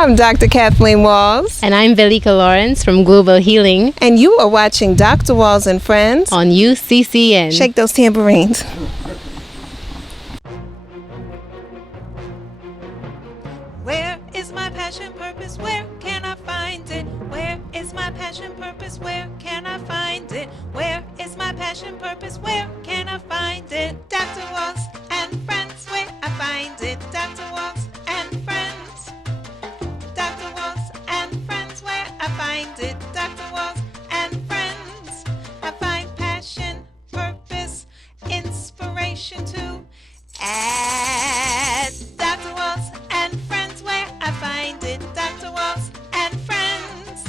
I'm Dr. Kathleen Walls. And I'm Velika Lawrence from Global Healing. And you are watching Dr. Walls and Friends on UCCN. Shake those tambourines. Where is my passion, purpose? Where can I find it? Where is my passion, purpose? Where can I find it? Where is my passion, purpose? Where can I find it? Dr. Walls and Friends, where I find it. Dr. Walls and Friends. Dr. Walls and Friends, where I find it. Dr. Walls and Friends. I find passion, purpose, inspiration too. At Dr. Walls and Friends, where I find it. Dr. Walls and Friends.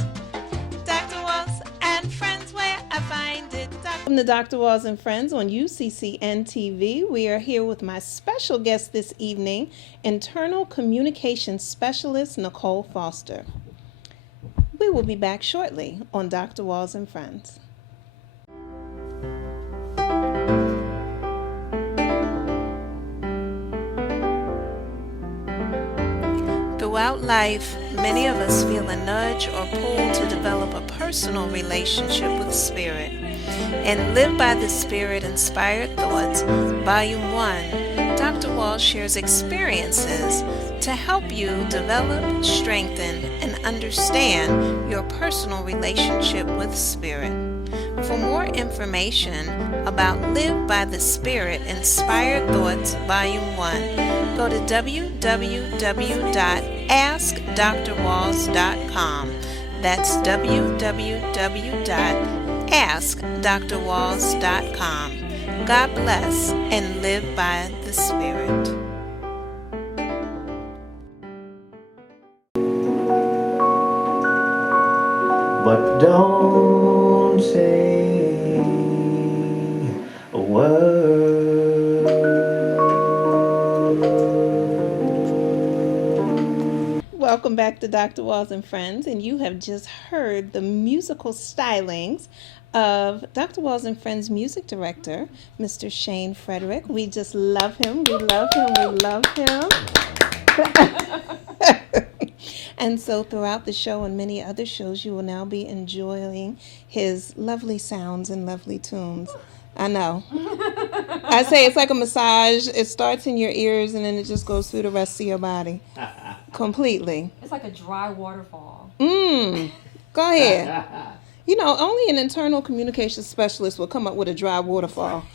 Dr. Walls and Friends, where I find it. Welcome to Dr. Walls and Friends on UCCN TV. We are here with my special guest this evening, Internal Communication Specialist Nicole Foster. We will be back shortly on Dr. Walls and Friends. Throughout life, many of us feel a nudge or pull to develop a personal relationship with Spirit. In Live by the Spirit Inspired Thoughts, Volume 1, Dr. Walls shares experiences to help you develop, strengthen, and understand your personal relationship with Spirit. For more information about Live by the Spirit Inspired Thoughts Volume 1, go to www.askdrwalls.com. That's www.askdrwalls.com. God bless and live by the Spirit. But don't say a word. Welcome back to Dr. Walls and Friends, and you have just heard the musical stylings of Dr. Walls and Friends music director, Mr. Shane Frederick. We just love him. We love him. We love him. And so throughout the show and many other shows, you will now be enjoying his lovely sounds and lovely tunes. I know. I say it's like a massage. It starts in your ears and then it just goes through the rest of your body. Completely. It's like a dry waterfall. Go ahead. You know, only an internal communication specialist will come up with a dry waterfall.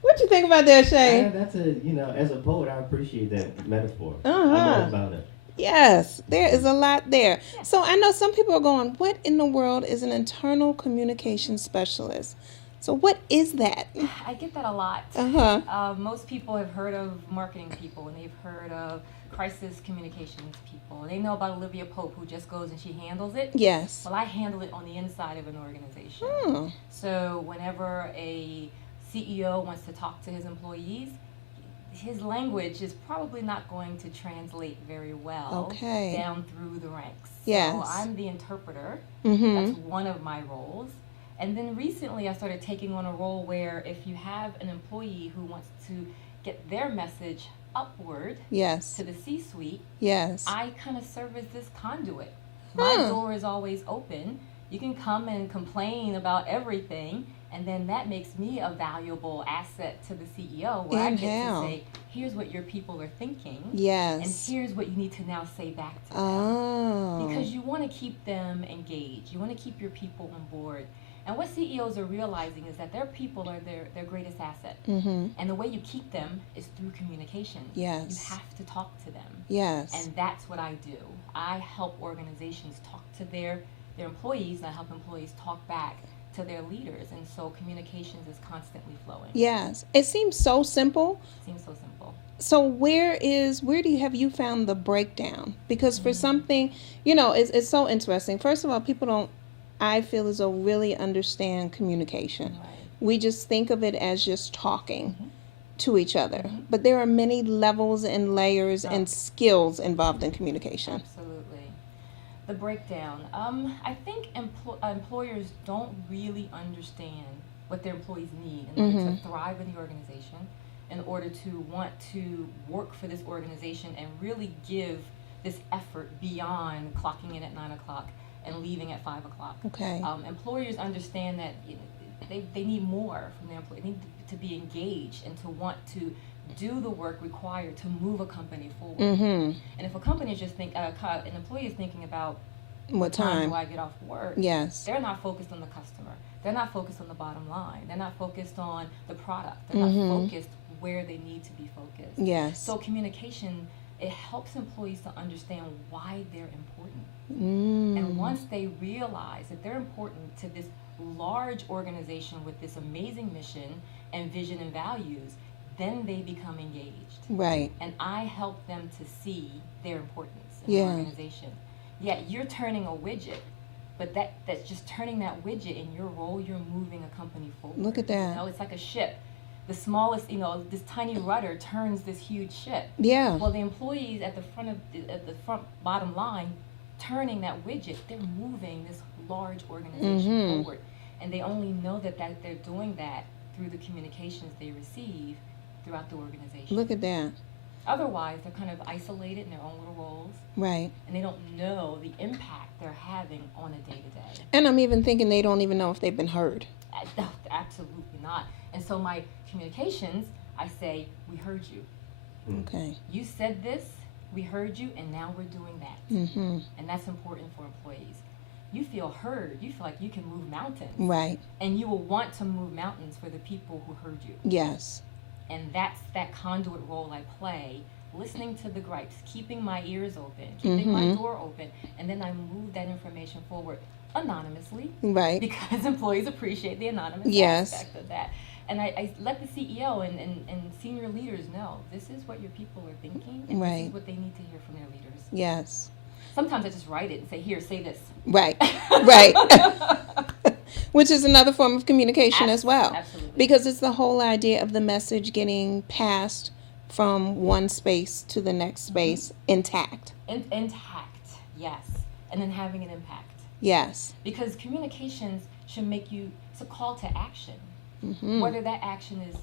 What you think about that, Shane? That's as a poet, I appreciate that metaphor. I Uh-huh. know about it. Yes, there is a lot there. So I know some people are going, what in the world is an internal communication specialist? So what is that? I get that a lot. Uh-huh. Most people have heard of marketing people, and they've heard of crisis communications people. They know about Olivia Pope, who just goes and she handles it. Yes. Well, I handle it on the inside of an organization. Oh. So whenever a CEO wants to talk to his employees, his language is probably not going to translate very well down through the ranks. Yes. So I'm the interpreter. Mm-hmm. That's one of my roles. And then recently I started taking on a role where if you have an employee who wants to get their message upward Yes. to the C-suite, Yes. I kind of serve as this conduit. My door is always open. You can come and complain about everything, and then that makes me a valuable asset to the CEO where I get to say, here's what your people are thinking, Yes. and here's what you need to now say back to them. Oh. Because you want to keep them engaged. You want to keep your people on board. And what CEOs are realizing is that their people are their greatest asset. Mm-hmm. And the way you keep them is through communication. Yes. You have to talk to them. Yes. And that's what I do. I help organizations talk to their employees, and I help employees talk back to their leaders. And so communications is constantly flowing. Yes. It seems so simple. Seems so simple. So where have you found the breakdown? Because for something, it's so interesting. First of all, people don't, I feel as though, really understand communication. Right. We just think of it as just talking to each other. But there are many levels and layers and skills involved in communication. Absolutely. The breakdown. I think employers don't really understand what their employees need in order to thrive in the organization, in order to want to work for this organization and really give this effort beyond clocking in at 9 o'clock and leaving at 5 o'clock. Okay. Employers understand that they need more from their employees. They need to be engaged and to want to do the work required to move a company forward. Mm-hmm. And if a company is just an employee is thinking about What time do I get off work, Yes. they're not focused on the customer. They're not focused on the bottom line. They're not focused on the product. They're not focused where they need to be focused. Yes. So communication, it helps employees to understand why they're important. Mm. And once they realize that they're important to this large organization with this amazing mission and vision and values, then they become engaged. Right. And I help them to see their importance in Yeah. the organization. Yeah, you're turning a widget, but that's just turning that widget in your role, you're moving a company forward. Look at that. You know, it's like a ship. The smallest, this tiny rudder turns this huge ship. Yeah. Well, the employees at the front bottom line, turning that widget, they're moving this large organization forward. And they only know that they're doing that through the communications they receive throughout the organization. Look at that. Otherwise, they're kind of isolated in their own little roles, Right. and they don't know the impact they're having on a day-to-day. And I'm even thinking they don't even know if they've been heard. No, absolutely not. And so my communications, I say, we heard you. Okay. You said this, we heard you, and now we're doing that. Mm-hmm. And that's important for employees. You feel heard. You feel like you can move mountains. Right. And you will want to move mountains for the people who heard you. Yes. And that's that conduit role I play, listening to the gripes, keeping my ears open, keeping my door open, and then I move that information forward anonymously. Right. Because employees appreciate the anonymous Yes. aspect of that. And I let the CEO and senior leaders know this is what your people are thinking, and this Right. is what they need to hear from their leaders. Yes. Sometimes I just write it and say, here, say this. Right. Right. Which is another form of communication as well. Absolutely. Because it's the whole idea of the message getting passed from one space to the next space intact. Intact, yes. And then having an impact. Yes. Because communications should make you, it's a call to action. Mm-hmm. Whether that action is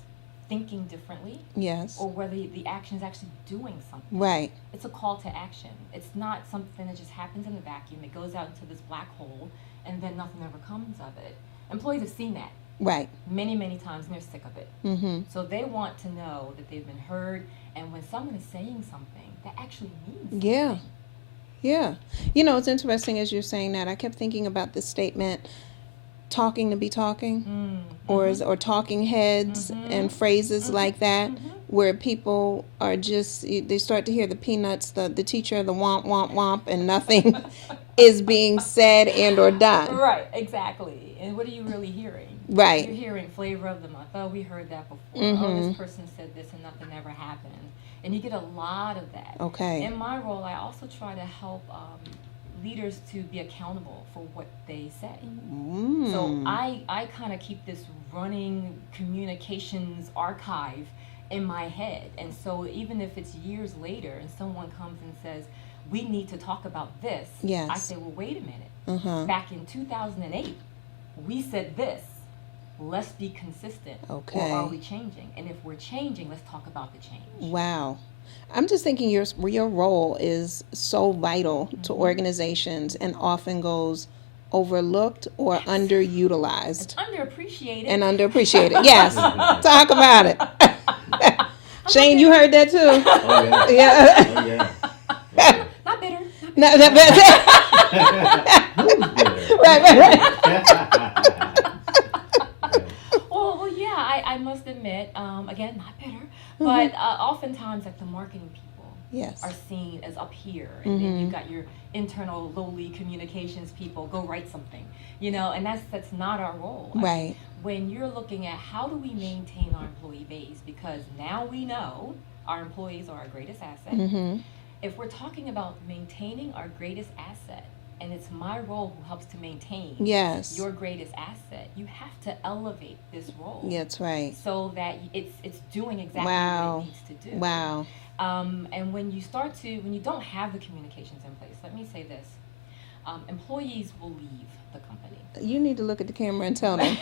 thinking differently Yes. or whether the action is actually doing something. Right. It's a call to action. It's not something that just happens in a vacuum. It goes out into this black hole and then nothing ever comes of it. Employees have seen that Right. many, many times and they're sick of it. Mm-hmm. So they want to know that they've been heard, and when someone is saying something, that actually means something. Yeah. Yeah. It's interesting as you're saying that. I kept thinking about this statement, talking to be talking, or talking heads and phrases like that, where people are just, they start to hear the peanuts, the teacher, the womp, womp, womp, and nothing is being said and or done. Right, exactly. And what are you really hearing? Right. You're hearing flavor of the month. Oh, we heard that before. Oh, this person said this and nothing ever happened. And you get a lot of that. Okay. In my role, I also try to help leaders to be accountable for what they say. So I kind of keep this running communications archive in my head. And so even if it's years later and someone comes and says, we need to talk about this, Yes. I say, well, wait a minute. Back in 2008, we said this. Let's be consistent. Okay. Or are we changing? And if we're changing, let's talk about the change. Wow. I'm just thinking your role is so vital to organizations and often goes overlooked or underutilized. Underappreciated. And underappreciated. Yes. Talk about it. Shane, you heard that too? Oh, yeah. Yeah. Oh, yeah. Okay. Not bitter. No, right. Well, yeah, I must admit, again, not bitter, but oftentimes like the marketing people Yes. are seen as up here, and then you've got your internal lowly communications people, go write something, and that's not our role. Right. When you're looking at how do we maintain our employee base, because now we know our employees are our greatest asset. If we're talking about maintaining our greatest asset, and it's my role who helps to maintain Yes. your greatest asset, you have to elevate this role. Yeah, that's right. So that it's doing exactly Wow. what it needs to do. Wow. And when you don't have the communications in place, let me say this, employees will leave the company. You need to look at the camera and tell them.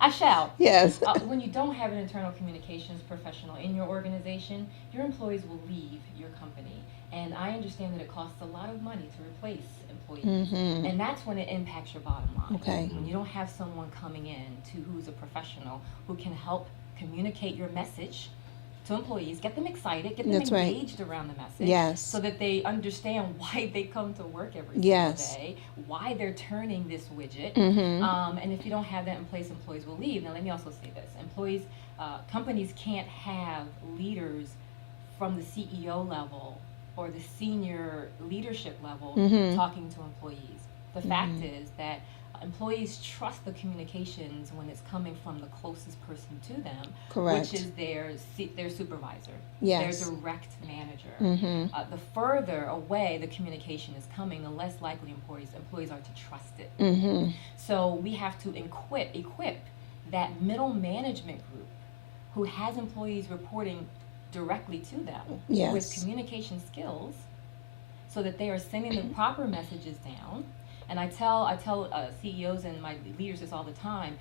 I shall. Yes. When you don't have an internal communications professional in your organization, your employees will leave your company. And I understand that it costs a lot of money to replace employees. And that's when it impacts your bottom line. Okay. When you don't have someone coming in who's a professional who can help communicate your message to employees, get them excited, get them That's right. engaged around the message, Yes. so that they understand why they come to work every Yes. single day, why they're turning this widget. And if you don't have that in place, employees will leave. Now, let me also say this: companies can't have leaders from the CEO level or the senior leadership level talking to employees. The fact is that employees trust the communications when it's coming from the closest person to them, Correct. which is their supervisor, Yes. their direct manager. The further away the communication is coming, the less likely employees are to trust it. So we have to equip that middle management group who has employees reporting directly to them Yes. with communication skills, so that they are sending the proper messages down. And I tell CEOs and my leaders this all the time.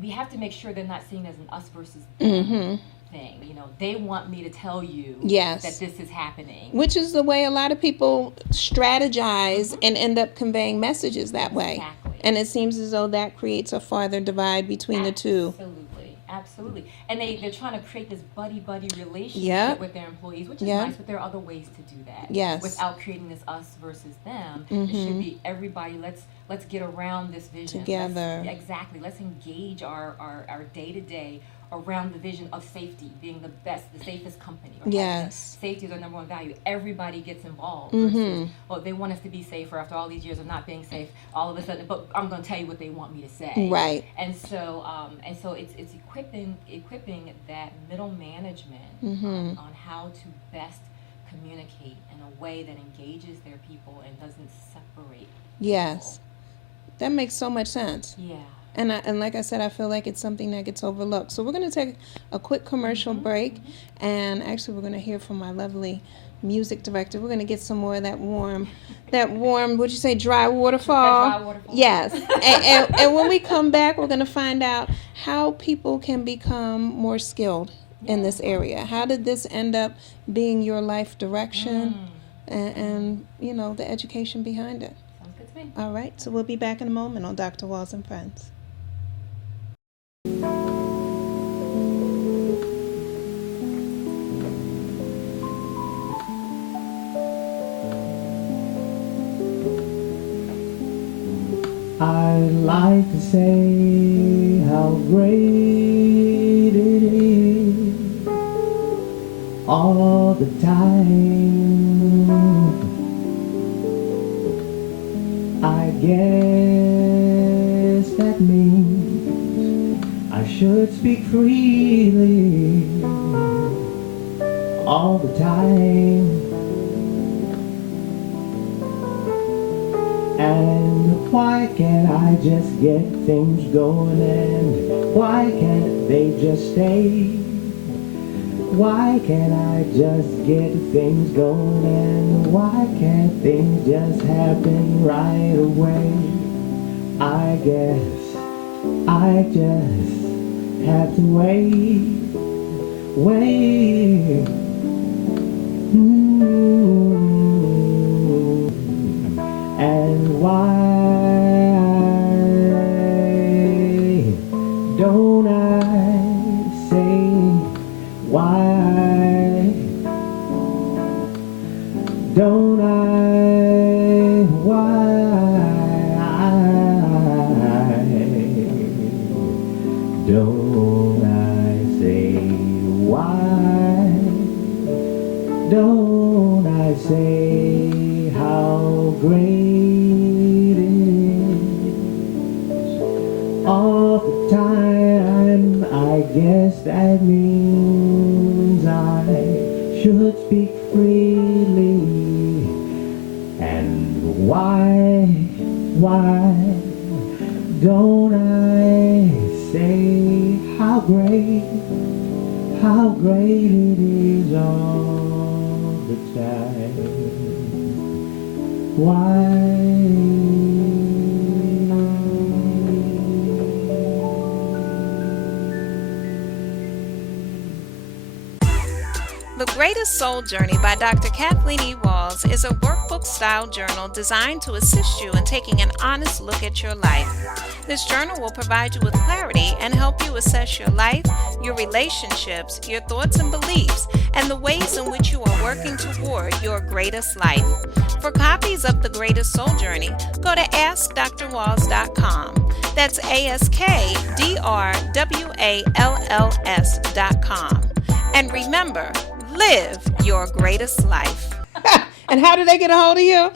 We have to make sure they're not seen as an us versus them thing. You know, they want me to tell you Yes. that this is happening. Which is the way a lot of people strategize and end up conveying messages that way. Exactly. And it seems as though that creates a farther divide between the two. Absolutely. And they're trying to create this buddy-buddy relationship Yep. with their employees, which is Yep. nice, but there are other ways to do that. Yes. Without creating this us versus them. It should be everybody, let's get around this vision. Together. Exactly. Let's engage our day-to-day around the vision of safety, being the safest company. Or Yes. safety is our number one value. Everybody gets involved versus, well, they want us to be safer after all these years of not being safe. All of a sudden, but I'm going to tell you what they want me to say. Right. And so it's equipping that middle management on how to best communicate in a way that engages their people and doesn't separate. Yes. That makes so much sense. Yeah. And like I said, I feel like it's something that gets overlooked. So we're going to take a quick commercial break. And actually, we're going to hear from my lovely music director. We're going to get some more of that warm, would you say, dry waterfall? Dry waterfall. Yes. and when we come back, we're going to find out how people can become more skilled in this area. How did this end up being your life direction? And you know, the education behind it. Sounds good to me. All right. So we'll be back in a moment on Dr. Walls and Friends. I'd like to say how great it is all the time. I guess that means I should speak freely all the time. And why can't I just get things going, and why can't they just stay? Why can't I just get things going, and why can't things just happen right away? I guess I just have to wait. And why don't I say why? Don't I? Don't I say why? Don't I say how great it is all the time? I guess that means I should speak freely. And why don't I say how great it is all the time? Why? Greatest Soul Journey by Dr. Kathleen E. Walls is a workbook-style journal designed to assist you in taking an honest look at your life. This journal will provide you with clarity and help you assess your life, your relationships, your thoughts and beliefs, and the ways in which you are working toward your greatest life. For copies of The Greatest Soul Journey, go to AskDrWalls.com. That's AskDrWalls.com. And remember, live your greatest life. And how do they get a hold of you?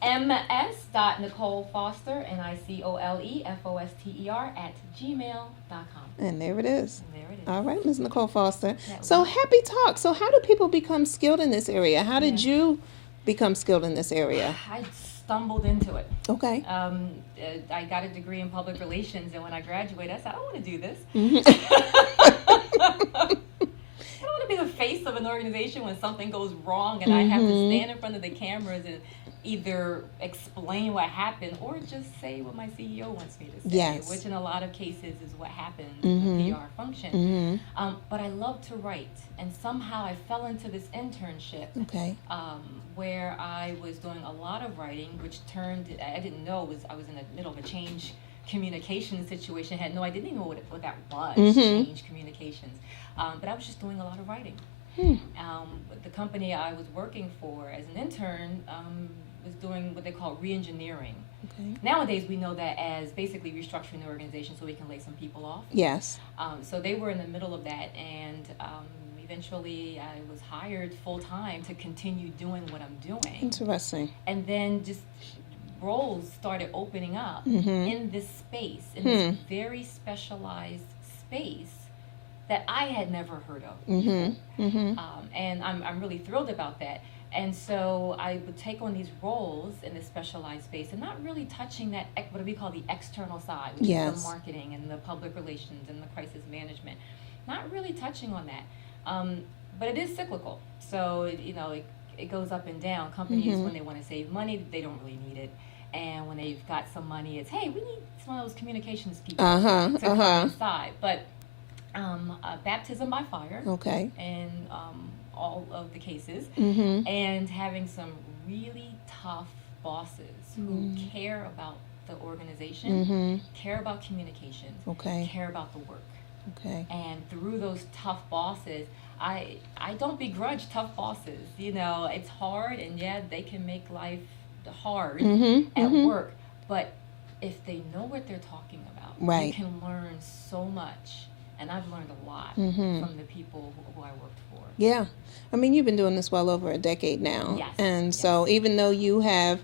ms.NicoleFoster, NICOLEFOSTER @gmail.com. And there it is. And there it is. All right, Ms. Nicole Foster. So happy talk. So how do people become skilled in this area? How did you become skilled in this area? I stumbled into it. Okay. I got a degree in public relations, and when I graduated, I said, I don't want to do this. I don't want to be the face of an organization when something goes wrong and I have to stand in front of the cameras and either explain what happened or just say what my CEO wants me to say, Yes. which in a lot of cases is what happens in the PR function. But I love to write, and somehow I fell into this internship Okay. where I was doing a lot of writing, which I didn't know I was in the middle of a change communication situation. Had no, I didn't even know what that was, change communications. But I was just doing a lot of writing. The company I was working for as an intern was doing what they call re-engineering. Okay. Nowadays, we know that as basically restructuring the organization so we can lay some people off. Yes. So they were in the middle of that, and eventually I was hired full-time to continue doing what I'm doing. Interesting. And then just roles started opening up in this space, in this very specialized space that I had never heard of before. And I'm really thrilled about that. And so I would take on these roles in this specialized space and not really touching that, what we call the external side, which is the marketing and the public relations and the crisis management. Not really touching on that. But it is cyclical. So, it goes up and down. Companies, when they want to save money, they don't really need it. And when they've got some money, it's, hey, we need some of those communications people to come inside. But baptism by fire. Okay. And all of the cases, and having some really tough bosses who care about the organization, care about communications, care about the work. Okay. And through those tough bosses, I don't begrudge tough bosses. It's hard, and they can make life hard at work. But if they know what they're talking about, you can learn so much. And I've learned a lot from the people who I worked for. Yeah. I mean, you've been doing this well over a decade now. Yes. And so even though you have,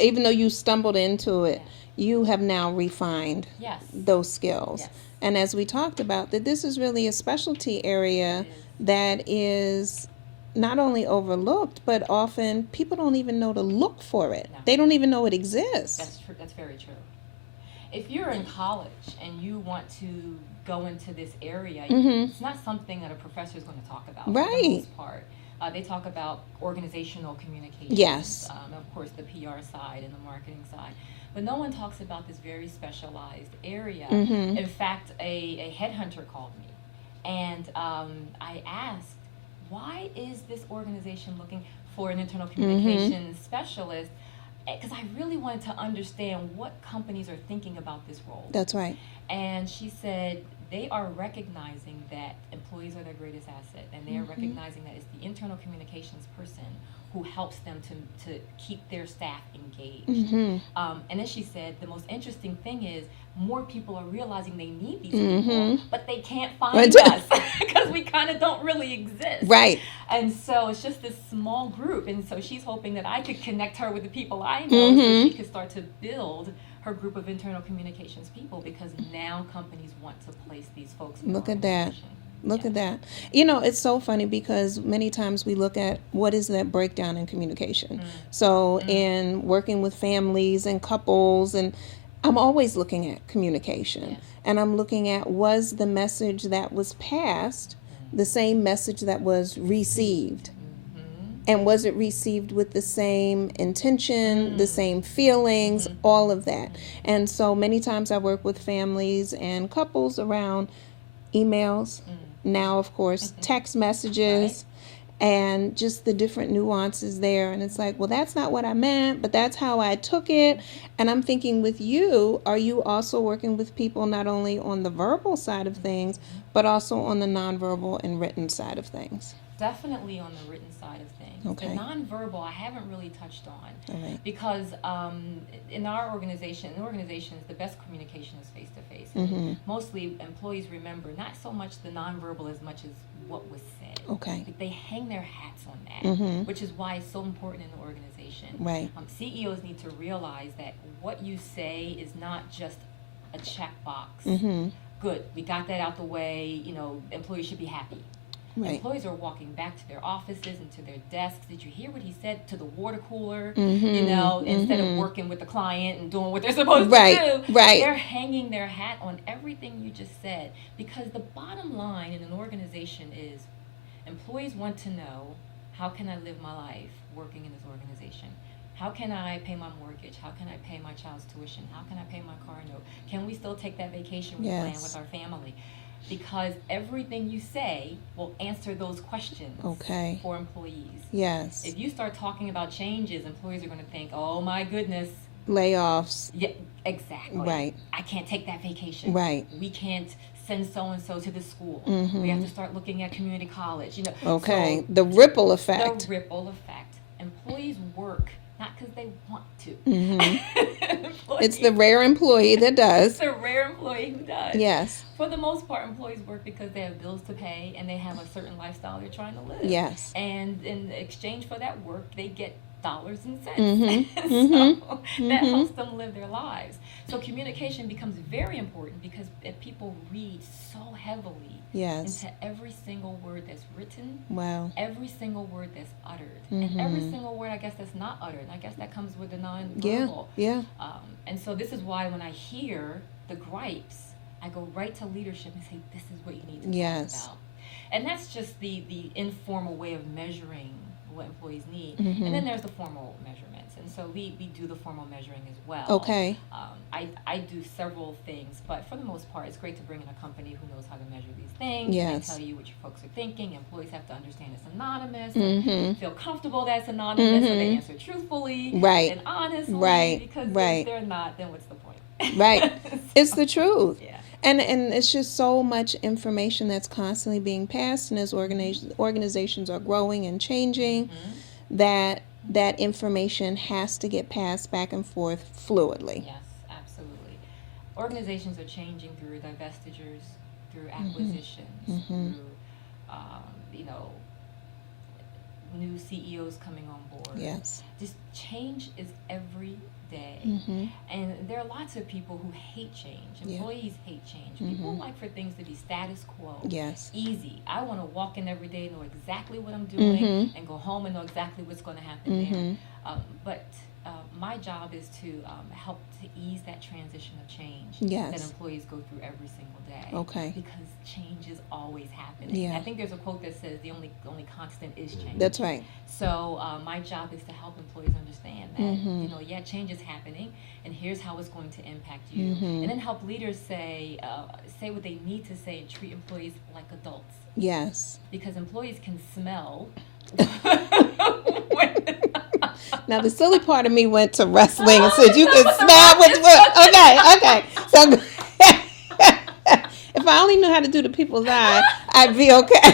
even though you stumbled into it, you have now refined those skills. Yes. And as we talked about, that this is really a specialty area that is not only overlooked, but often people don't even know to look for it. No. They don't even know it exists. That's true. That's very true. If you're in college and you want to go into this area, it's not something that a professor is going to talk about for the most part. They talk about organizational communications. Yes. Of course, the PR side and the marketing side. But no one talks about this very specialized area. In fact, a headhunter called me, and I asked, why is this organization looking for an internal communications specialist? Because I really wanted to understand what companies are thinking about this role. That's right. And she said they are recognizing that employees are their greatest asset, and they are recognizing that it's the internal communications person who helps them to keep their staff engaged. And then she said the most interesting thing is more people are realizing they need these people, but they can't find us because we kind of don't really exist. Right. And so it's just this small group, and so she's hoping that I could connect her with the people I know so she could start to build her group of internal communications people, because now companies want to place these folks in Look at that. Look at that. It's so funny because many times we look at what is that breakdown in communication. So in working with families and couples, and I'm always looking at communication. And I'm looking at, was the message that was passed the same message that was received? And was it received with the same intention, the same feelings, all of that? And so many times I work with families and couples around emails, now, of course, text messages. And just the different nuances there. And it's like, well, that's not what I meant, but that's how I took it. And I'm thinking, with you, are you also working with people not only on the verbal side of things, but also on the nonverbal and written side of things? Definitely on the written side of things. Okay. The nonverbal, I haven't really touched on. All right. Because in our organizations, the best communication is face-to-face. Mm-hmm. Mostly employees remember not so much the nonverbal as much as what was said. Okay. They hang their hats on that, Mm-hmm. which is why it's so important in the organization. Right. CEOs need to realize that what you say is not just a checkbox. Mm-hmm. Good, we got that out the way. Employees should be happy. Right. Employees are walking back to their offices and to their desks. Did you hear what he said to the water cooler? Mm-hmm. Instead of working with the client and doing what they're supposed Right. to do. Right. They're hanging their hat on everything you just said. Because the bottom line in an organization is employees want to know, how can I live my life working in this organization? How can I pay my mortgage? How can I pay my child's tuition? How can I pay my car note? Can we still take that vacation we plan with our family? Because everything you say will answer those questions for employees. Yes. If you start talking about changes, employees are going to think, oh my goodness. Layoffs. Yeah, exactly. Right. I can't take that vacation. Right. We can't send so-and-so to the school. Mm-hmm. We have to start looking at community college. Okay. So the ripple effect. The ripple effect. Employees work not because they want to. Mm-hmm. It's the rare employee that does. It's the rare employee who does. Yes. For the most part, employees work because they have bills to pay and they have a certain lifestyle they're trying to live. Yes. And in exchange for that work, they get dollars and cents. Mm-hmm. So Mm-hmm. that helps them live their lives. So communication becomes very important because if people read so heavily Yes. into every single word that's written, Wow. every single word that's uttered, Mm-hmm. and every single word, I guess, that's not uttered. And I guess that comes with the nonverbal. Yeah. And so this is why when I hear the gripes, I go right to leadership and say, this is what you need to talk about. And that's just the informal way of measuring what employees need. Mm-hmm. And then there's the formal measurements. And so we do the formal measuring as well. Okay. I do several things, but for the most part, it's great to bring in a company who knows how to measure these things. Yes. And tell you what your folks are thinking. Employees have to understand it's anonymous Mm-hmm. and feel comfortable that it's anonymous, so they Mm-hmm. answer truthfully Right. and honestly. Right. Because Right. if they're not, then what's the point? Right. It's the truth. Yeah. And it's just so much information that's constantly being passed, and as organizations are growing and changing, that information has to get passed back and forth fluidly. Yes, absolutely. Organizations are changing through divestitures, through acquisitions, Mm-hmm. through new CEOs coming on board. Yes. Just change is every day. Mm-hmm. And there are lots of people who hate change. Employees hate change. People like for things to be status quo. Yes. Easy. I want to walk in every day, know exactly what I'm doing, and go home and know exactly what's going to happen there. But my job is to help to ease that transition of change that employees go through every single day. Okay. Because change is always happening. Yeah. I think there's a quote that says the only constant is change. That's right. So my job is to help employees understand that change is happening, and here's how it's going to impact you, and then help leaders say what they need to say and treat employees like adults. Yes. Because employees can smell. Now the silly part of me went to wrestling and said you can smell what. Okay. So if I only knew how to do the people's eye, I'd be okay.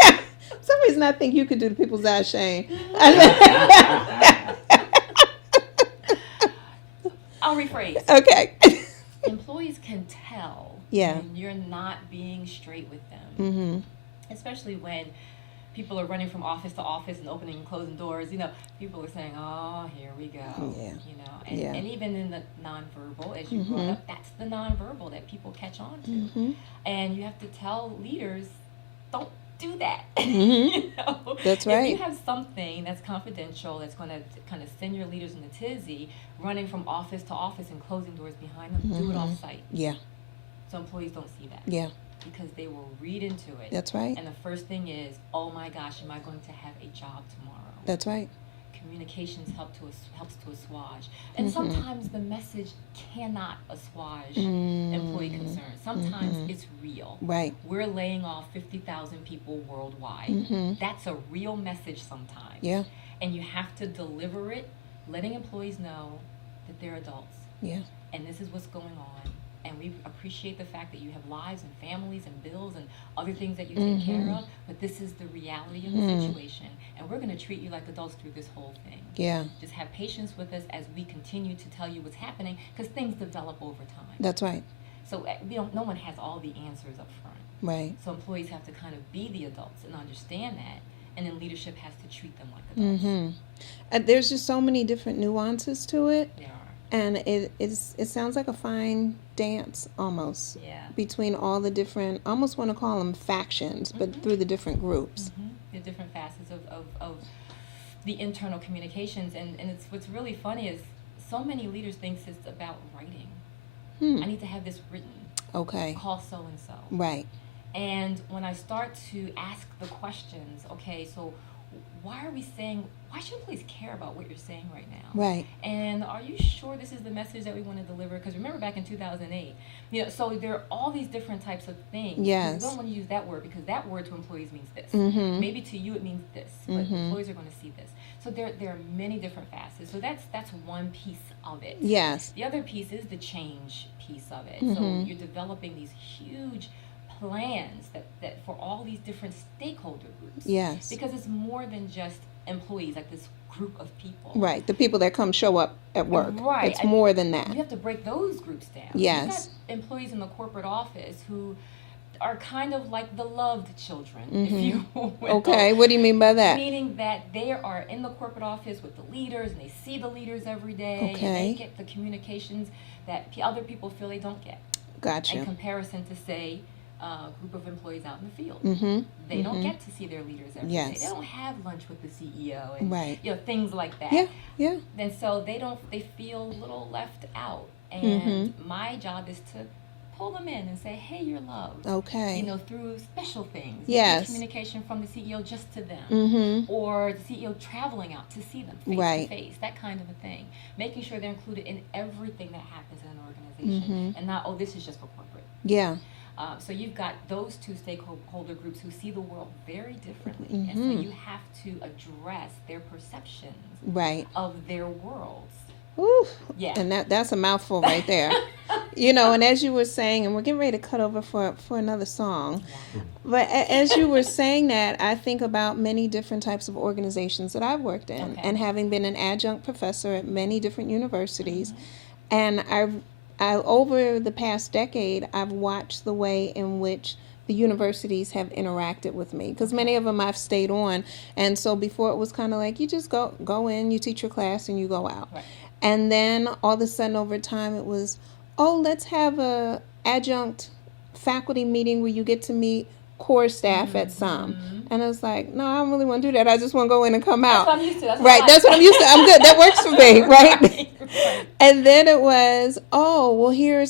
For some reason I think you could do the people's eye, Shane. I'll rephrase. Okay. Employees can tell when you're not being straight with them, especially when people are running from office to office and opening and closing doors. People are saying, "Oh, here we go." Yeah. And even in the nonverbal, as you brought up, that's the nonverbal that people catch on to, and you have to tell leaders, don't do that. That's right. If you have something that's confidential, that's going to kind of send your leaders in a tizzy, running from office to office and closing doors behind them, do it off site. Yeah. So employees don't see that. Yeah. Because they will read into it. That's right. And the first thing is, oh my gosh, am I going to have a job tomorrow? That's right. communications helps to assuage. And sometimes the message cannot assuage employee concerns. Sometimes it's real. Right. We're laying off 50,000 people worldwide. That's a real message sometimes. Yeah. And you have to deliver it, letting employees know that they're adults. Yeah. And this is what's going on. And we appreciate the fact that you have lives and families and bills and other things that you take care of, but this is the reality of the situation. And we're going to treat you like adults through this whole thing. Yeah. Just have patience with us as we continue to tell you what's happening, because things develop over time. That's right. So no one has all the answers up front. Right. So employees have to kind of be the adults and understand that, and then leadership has to treat them like adults. There's just so many different nuances to it. There are. And it sounds like a fine dance almost between all the different, I almost want to call them factions, but through the different groups. The different facets of the internal communications. And it's what's really funny is so many leaders think it's about writing. I need to have this written. Okay. Call so-and-so. Right. And when I start to ask the questions, okay, so why should employees care about what you're saying right now? Right. And are you sure this is the message that we want to deliver? Because remember back in 2008, so there are all these different types of things. Yes. We don't want to use that word because that word to employees means this. Maybe to you it means this, but employees are going to see this. So there are many different facets. So that's one piece of it. Yes. The other piece is the change piece of it. So you're developing these huge plans that for all these different stakeholder groups. Yes. Because it's more than just employees, like this group of people. Right. The people that come show up at work. Right. It's more than that. You have to break those groups down. Yes. You've got employees in the corporate office who are kind of like the loved children, if you will. Okay. What do you mean by that? Meaning that they are in the corporate office with the leaders, and they see the leaders every day. Okay. And they get the communications that other people feel they don't get. Gotcha. In comparison to, say, a group of employees out in the field. They don't get to see their leaders every day. They don't have lunch with the CEO and things like that. Yeah, yeah. And so they feel a little left out. And my job is to pull them in and say, hey, you're loved. Okay. Through special things. Yes. Communication from the CEO just to them. Or the CEO traveling out to see them face to face. That kind of a thing. Making sure they're included in everything that happens in an organization. And not, this is just for corporate. Yeah. So you've got those two stakeholder groups who see the world very differently. And so you have to address their perceptions of their worlds. Ooh, yeah. And that's a mouthful right there. And as you were saying, and we're getting ready to cut over for another song, but as you were saying that, I think about many different types of organizations that I've worked in, and having been an adjunct professor at many different universities, and I over the past decade, I've watched the way in which the universities have interacted with me, because many of them I've stayed on, and so before it was kind of like you just go in, you teach your class, and you go out. Right. And then all of a sudden over time it was, let's have a adjunct faculty meeting where you get to meet core staff at some. And I was like, no, I don't really want to do that. I just want to go in and come out. That's what I'm used to. That's what I'm used to. I'm good. That works for me, right? Right. And then it was,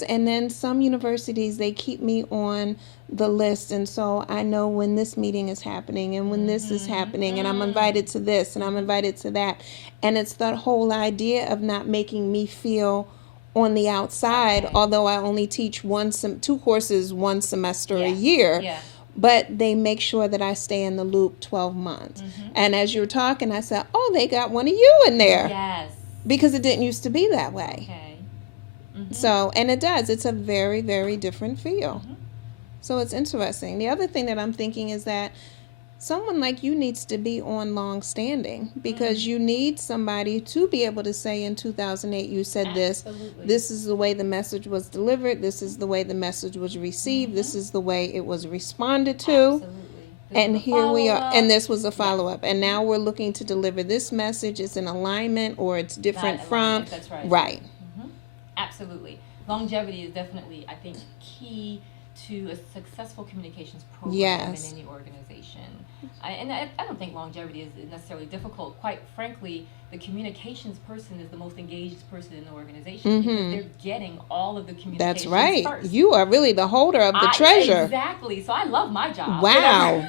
and then some universities, they keep me on the list, and so I know when this meeting is happening and when this is happening, and I'm invited to this and I'm invited to that. And it's that whole idea of not making me feel on the outside, although I only teach 2 courses one semester a year. Yeah. But they make sure that I stay in the loop 12 months. And as you were talking, I said, they got one of you in there. Yes. Because it didn't used to be that way. Okay. So, and it does. It's a very, very different feel. So it's interesting. The other thing that I'm thinking is that someone like you needs to be on long standing, because you need somebody to be able to say in 2008 you said this is the way the message was delivered, this is the way the message was received, this is the way it was responded to. Absolutely. And here we are, and this was a follow-up, and now we're looking to deliver this message. It's in alignment, or it's different from. That's right. Right. Absolutely. Longevity is definitely, I think, key to a successful communications program Yes. in any organization. I don't think longevity is necessarily difficult. Quite frankly, the communications person is the most engaged person in the organization because they're getting all of the communications That's right. first. You are really the holder of the treasure. Exactly. So I love my job. Wow.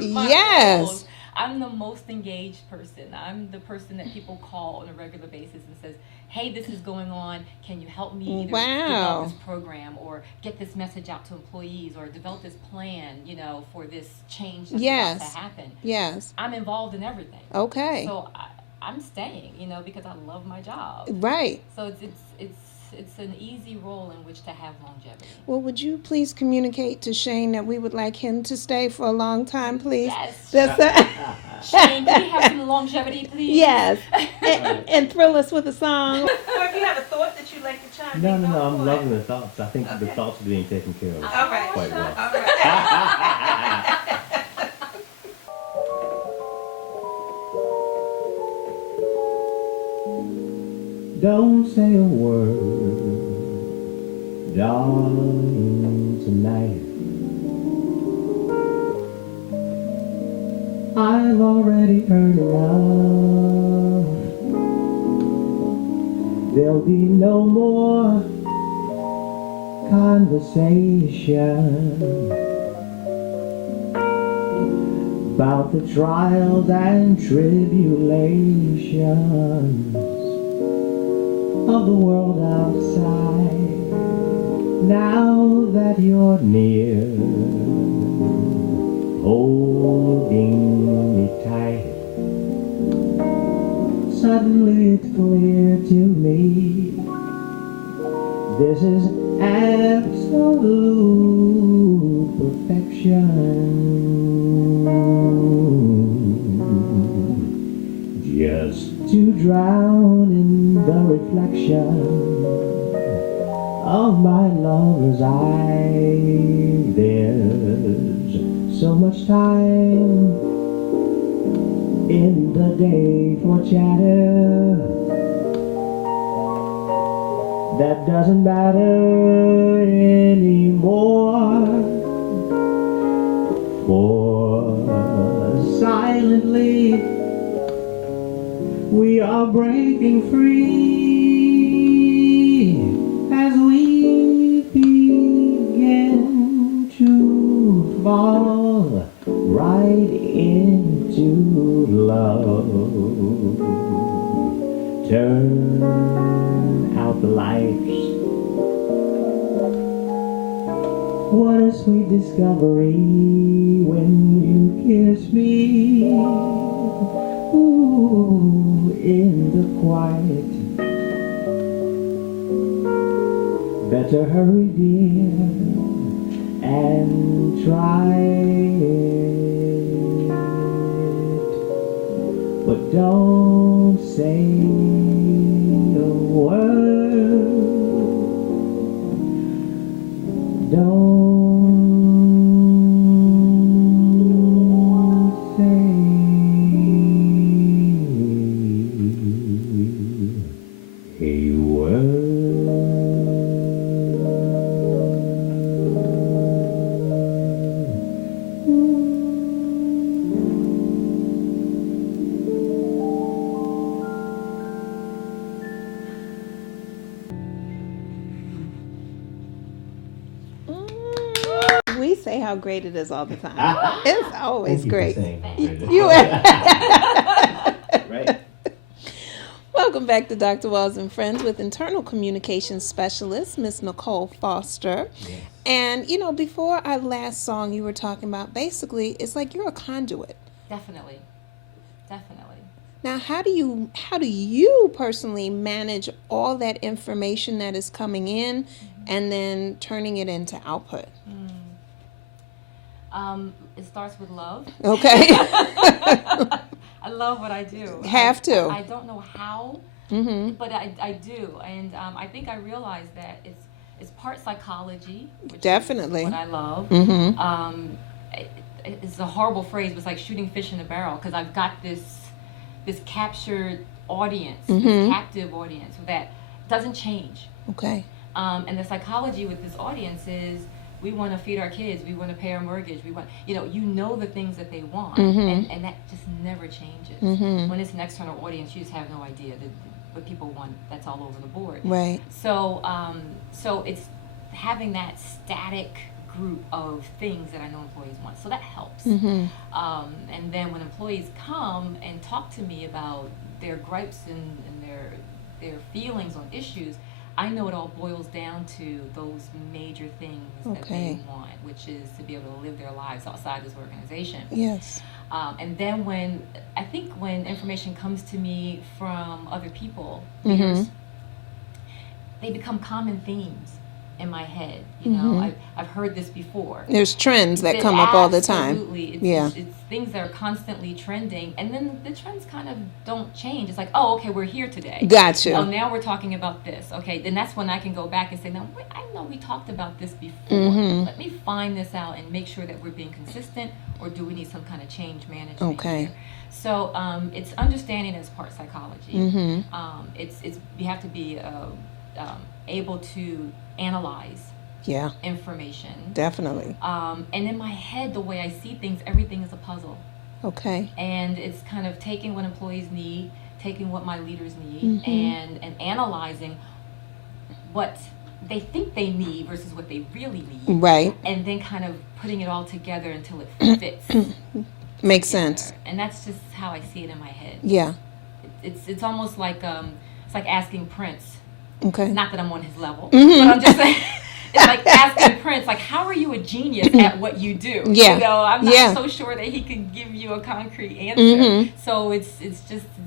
My Yes. roles. I'm the most engaged person. I'm the person that people call on a regular basis and says, hey, this is going on. Can you help me either develop this program or get this message out to employees or develop this plan, for this change that's about to happen? Yes. I'm involved in everything. Okay. So I'm staying, because I love my job. Right. So it's an easy role in which to have longevity. Well, would you please communicate to Shane that we would like him to stay for a long time, please? Yes. Shane, can we have some longevity, please? Yes. and thrill us with a song. Or if you have a thought that you'd like to chime in. No, go I'm for loving it. the thoughts. I think the thoughts are being taken care of All right. quite well. All right. Don't say a word, darling, tonight. I've already heard enough. There'll be no more conversation about the trials and tribulations of the world outside. Now that you're near, holding me tight, suddenly it's clear to me this is absolute perfection. Just to drown in the reflection of my lover's eye. There's so much time in the day for chatter that doesn't matter anymore. For silently we are breaking free as we begin to fall right into love. Turn out the lights. What a sweet discovery when you kiss me. Ooh, in the quiet. Better hurry, dear, and try it. But don't say a word. Don't We say how great it is all the time. It's always great. You right. Welcome back to Dr. Walls and Friends with Internal Communications Specialist, Miss Nicole Foster. Yes. And, you know, before our last song, you were talking about basically it's like you're a conduit. Definitely. Now, how do you personally manage all that information that is coming in and then turning it into output? It starts with love. Okay. I love what I do. Have to. I don't know how, but I do. And I think I realized that it's part psychology, which Definitely. is what I love. It's a horrible phrase, but it's like shooting fish in a barrel, because I've got this captured audience, this captive audience that doesn't change. Okay. And the psychology with this audience is, we want to feed our kids, we want to pay our mortgage, we want, you know the things that they want, and that just never changes. When it's an external audience, you just have no idea what people want. That's all over the board. Right. So, so it's having that static group of things that I know employees want. So that helps. Mhm. And then when employees come and talk to me about their gripes and their feelings on issues, I know it all boils down to those major things that Okay. they want, which is to be able to live their lives outside this organization. Yes. And then when information comes to me from other people, Mhm. leaders, they become common themes in my head. You know, I've heard this before. There's trends that come up all the time. Absolutely. Yeah. It's things that are constantly trending, and then the trends kind of don't change. It's like, oh, okay, we're here today. Gotcha. Oh, now we're talking about this. Okay, then that's when I can go back and say, no, wait, I know we talked about this before. Let me find this out and make sure that we're being consistent, or do we need some kind of change management Okay. here? So it's understanding as part psychology. It's you have to be able to analyze Yeah, information. definitely. And in my head, the way I see things, everything is a puzzle. Okay. And it's kind of taking what employees need, taking what my leaders need, and analyzing what they think they need versus what they really need. Right. And then kind of putting it all together until it fits. Makes sense. And that's just how I see it in my head. Yeah. It's almost like it's like asking Prince. Okay. Not that I'm on his level, but I'm just saying. It's like asking Prince, like, how are you a genius at what you do? Yeah. You know, I'm not Yeah. so sure that he could give you a concrete answer. So it's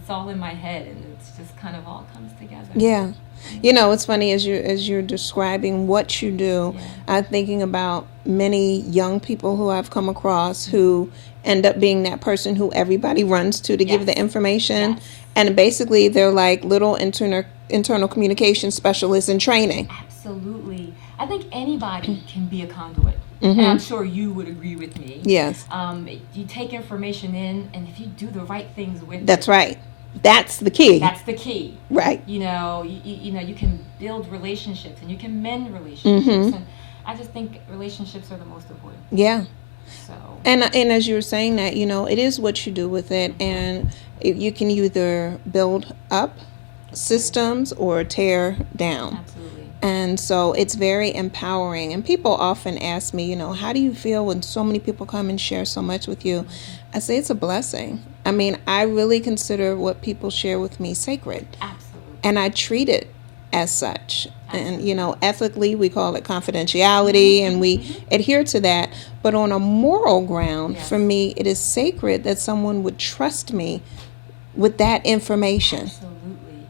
all in my head, and it's just kind of all comes together. Yeah. You know, it's funny as you're describing what you do, Yeah. I'm thinking about many young people who I've come across who end up being that person who everybody runs to give the information. Yes. And basically they're like little internal communication specialists in training. Absolutely. I think anybody can be a conduit. And I'm sure you would agree with me. Yes. You take information in, and if you do the right things with That's it, right. That's the key. that's the key. Right. You know, you know, you can build relationships and you can mend relationships, and I just think relationships are the most important. Yeah. So And as you were saying that, you know, it is what you do with it, and you can either build up systems or tear down. absolutely. And so it's very empowering. And people often ask me, you know, how do you feel when so many people come and share so much with you? I say it's a blessing. I mean, I really consider what people share with me sacred. Absolutely. And I treat it as such. And, you know, ethically, we call it confidentiality, and we adhere to that. But on a moral ground, Yes. for me, it is sacred that someone would trust me with that information. Absolutely.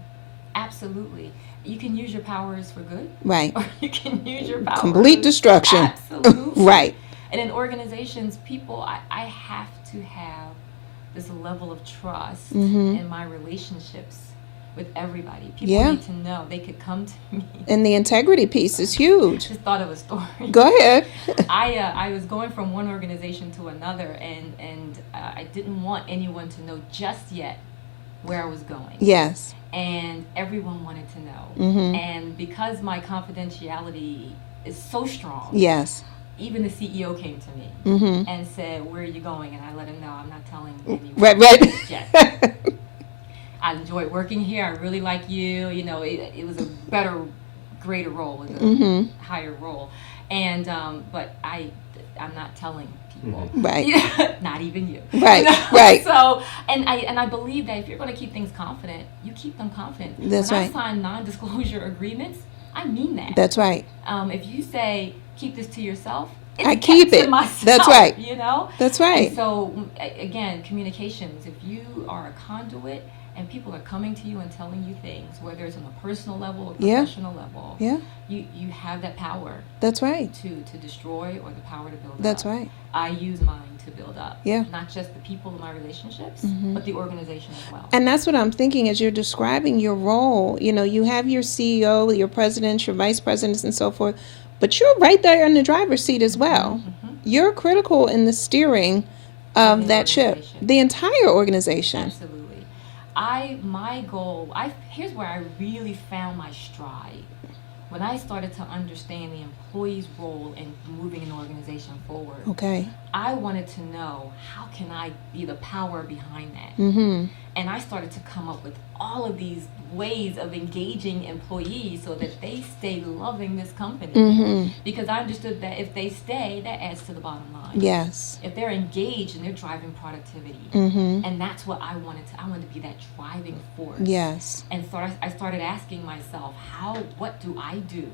Absolutely. You can use your powers for good, Right. or you can use your powers. Complete destruction. Absolutely. Right. And in organizations, people, I have to have this level of trust in my relationships with everybody. People Yeah. need to know they could come to me. And the integrity piece is huge. Just thought of a story. Go ahead. I was going from one organization to another, and I didn't want anyone to know just yet where I was going. Yes. And everyone wanted to know. And because my confidentiality is so strong, Yes. even the CEO came to me and said, "Where are you going?" And I let him know, "I'm not telling anyone Right, right. just yet. I enjoyed working here. I really like you. You know, it was a better, greater role, it was a higher role. And but I'm not telling people. Right. Not even you. Right, You know? right. So and I believe that if you're going to keep things confident, you keep them confident. That's when right. I sign non-disclosure agreements, I mean that. That's right. If you say keep this to yourself, it's I keep kept it. to myself, That's right. You know. That's right. And so again, communications. If you are a conduit and people are coming to you and telling you things, whether it's on a personal level or Yeah. professional level, Yeah. you have that power That's right. to destroy or the power to build That's up. right. I use mine to build up. Yeah. Not just the people in my relationships, but the organization as well. And that's what I'm thinking as you're describing your role. You know, you have your CEO, your presidents, your vice presidents, and so forth, but you're right there in the driver's seat as well. You're critical in the steering of the that ship, organization. the entire organization. Absolutely. My goal, here's where I really found my stride. When I started to understand the employee's role in moving an organization forward, Okay. I wanted to know, how can I be the power behind that? And I started to come up with all of these ways of engaging employees so that they stay loving this company. Because I understood that if they stay, that adds to the bottom line. Yes. If they're engaged and they're driving productivity. And that's what I wanted to be that driving force. Yes. And so I started asking myself, what do I do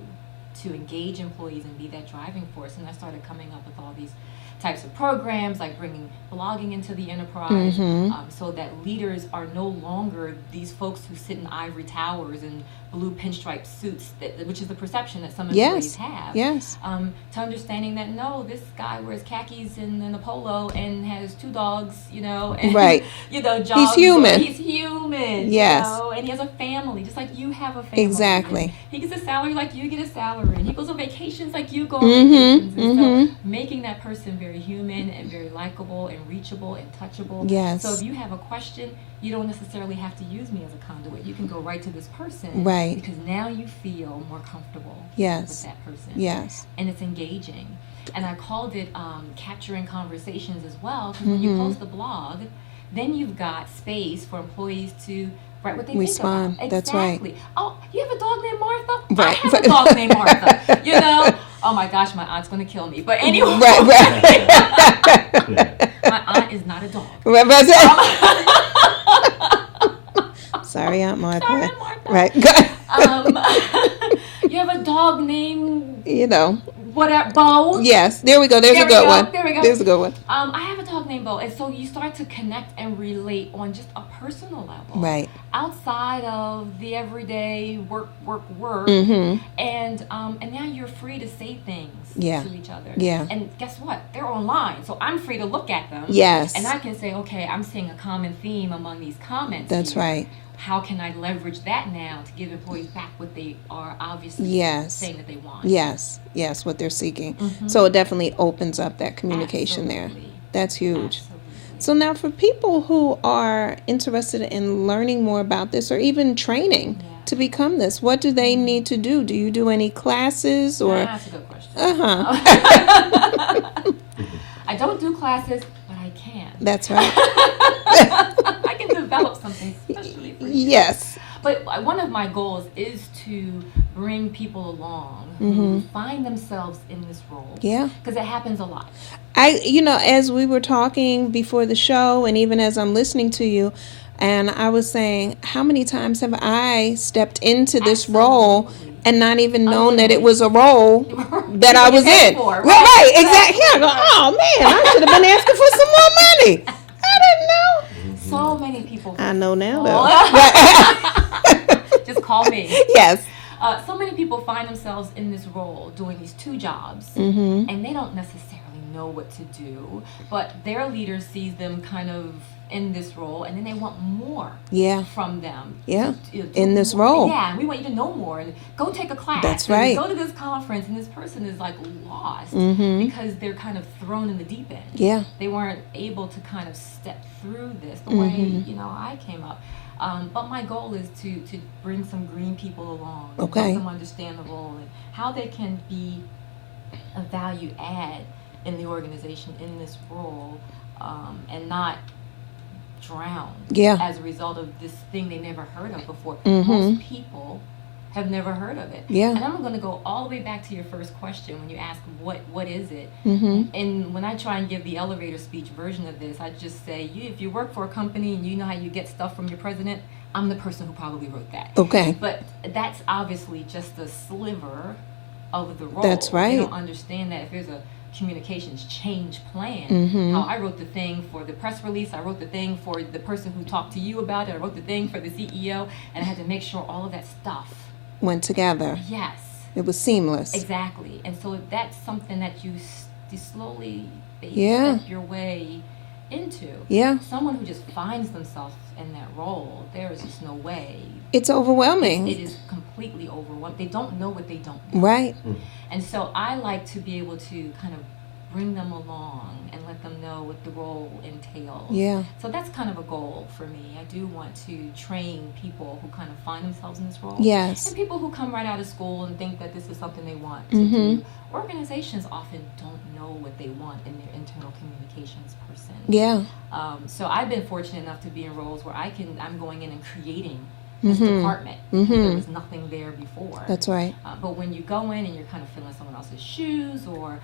to engage employees and be that driving force? And I started coming up with all these types of programs, like bringing blogging into the enterprise, so that leaders are no longer these folks who sit in ivory towers and blue pinstripe suits, which is the perception that some employees have. Yes. To understanding that, no, this guy wears khakis and a polo and has 2 dogs, and, right. Jogs. He's human. He's human. Yes. And he has a family, just like you have a family. Exactly. And he gets a salary like you get a salary. And he goes on vacations like you go on vacations. And so making that person very human and very likable and reachable and touchable. Yes. So if you have a question, you don't necessarily have to use me as a conduit. You can go right to this person. Right. Because now you feel more comfortable yes. with that person. Yes. And it's engaging. And I called it capturing conversations as well, because when you post the blog, then you've got space for employees to write what they respond. think about. That's exactly. right. Oh, you have a dog named Martha? Right. I have a dog named Martha. Oh my gosh, my aunt's going to kill me. But anyway. Right. My aunt is not a dog. Sorry, Aunt Martha. Sorry, Aunt Martha. Right. You have a dog named... Whatever, Bo. Yes, there we go. There's a good one. There we go. There's a good one. I have a dog named Bo, and so you start to connect and relate on just a personal level, right? Outside of the everyday work, and now you're free to say things to each other. Yeah. And guess what? They're online, so I'm free to look at them. Yes. And I can say, okay, I'm seeing a common theme among these comments. That's here. right. How can I leverage that now to give employees back what they are obviously saying that they want? Yes, what they're seeking. So it definitely opens up that communication there. That's huge. Absolutely. So now for people who are interested in learning more about this or even training to become this, what do they need to do? Do you do any classes or? That's a good question. I don't do classes, but I can. That's right. I can develop something especially for you. Yes. But one of my goals is to bring people along who find themselves in this role. Yeah. Because it happens a lot. As we were talking before the show and even as I'm listening to you, and I was saying, how many times have I stepped into this role and not even known that it was a role that I was in? Right, exactly. I go, oh man, I should have been asking for some more money. I didn't know. So many people. I know now, though. Just call me. Yes. So many people find themselves in this role doing these 2 jobs, and they don't necessarily know what to do, but their leader sees them kind of in this role, and then they want more from them. Yeah, in this role. Yeah, we want you to know more, and go take a class. That's right. Go to this conference, and this person is like lost because they're kind of thrown in the deep end. Yeah. They weren't able to kind of step through this the way, I came up. But my goal is to bring some green people along, help them understand the role and how they can be a value add in the organization in this role, and not drown as a result of this thing they never heard of before. Most people have never heard of it. Yeah. And I'm going to go all the way back to your first question when you ask what is it. And when I try and give the elevator speech version of this, I just say, if you work for a company and you know how you get stuff from your president, I'm the person who probably wrote that. Okay. But that's obviously just a sliver of the role. That's right. You don't understand that if there's a communications change plan. How I wrote the thing for the press release, I wrote the thing for the person who talked to you about it, I wrote the thing for the CEO, and I had to make sure all of that stuff went together. Yes. It was seamless. Exactly. And so that's something that you slowly step your way into. Yeah. Someone who just finds themselves in that role, there is just no way. It's overwhelming. It is completely overwhelming. They don't know what they don't know. Right. And so I like to be able to kind of bring them along and let them them know what the role entails. Yeah. So that's kind of a goal for me. I do want to train people who kind of find themselves in this role. Yes. And people who come right out of school and think that this is something they want to Mm-hmm. do. Organizations often don't know what they want in their internal communications person. Yeah. So I've been fortunate enough to be in roles where I'm going in and creating this Mm-hmm. department. Mm-hmm. There was nothing there before. That's right. But when you go in and you're kind of filling someone else's shoes, or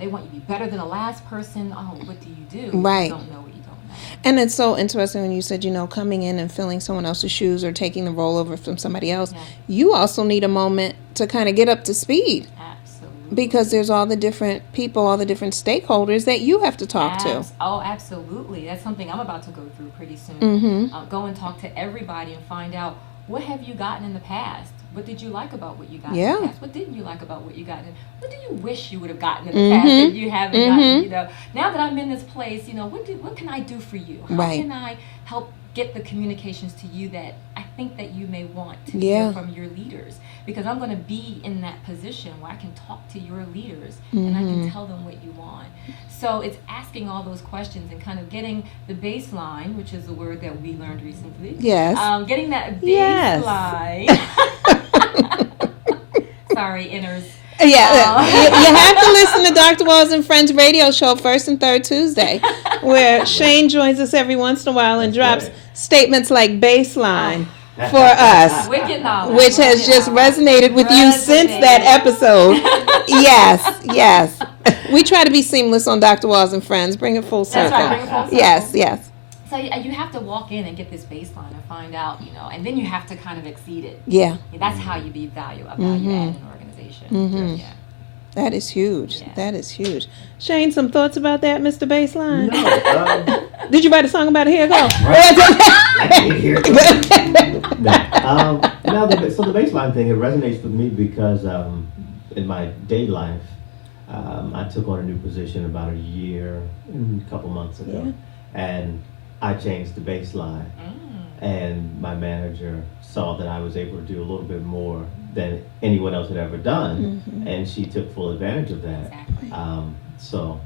they want you to be better than the last person, what do you do? Right. You don't know what you don't know. And it's so interesting when you said, coming in and filling someone else's shoes or taking the role over from somebody else. Yeah. You also need a moment to kind of get up to speed, Absolutely. because there's all the different people, all the different stakeholders that you have to talk to. Oh, absolutely. That's something I'm about to go through pretty soon. Mm-hmm. Go and talk to everybody and find out, what have you gotten in the past? What did you like about what you got Yeah. in the past? What didn't you like about what you got in? What do you wish you would have gotten in the Mm-hmm. past that you haven't Mm-hmm. gotten? Now that I'm in this place, what can I do for you? How Right. can I help get the communications to you that I think that you may want to Yeah. hear from your leaders? Because I'm going to be in that position where I can talk to your leaders and I Mm-hmm. can tell them what you want. So it's asking all those questions and kind of getting the baseline, which is a word that we learned recently. Yes. Getting that Yes. baseline. Sorry, inners. Yeah, you have to listen to Dr. Walls and Friends radio show first and third Tuesday, where Shane joins us every once in a while and drops statements like baseline for us, Wicked knowledge. which has just resonated with you since that episode. Yes. We try to be seamless on Dr. Walls and Friends. Bring it full circle. That's right, bring it full circle. Yes. So you have to walk in and get this baseline and find out, and then you have to kind of exceed it. Yeah, That's how you be a value add in an organization. Yeah. that is huge. Yeah. That is huge. Shane, some thoughts about that, Mr. Baseline? No, Did you write a song about it? Here, go. I can't hear it. So the baseline thing, it resonates with me because in my day life, I took on a new position about a year and a couple months ago, and I changed the baseline, and my manager saw that I was able to do a little bit more than anyone else had ever done, and she took full advantage of that. Exactly. So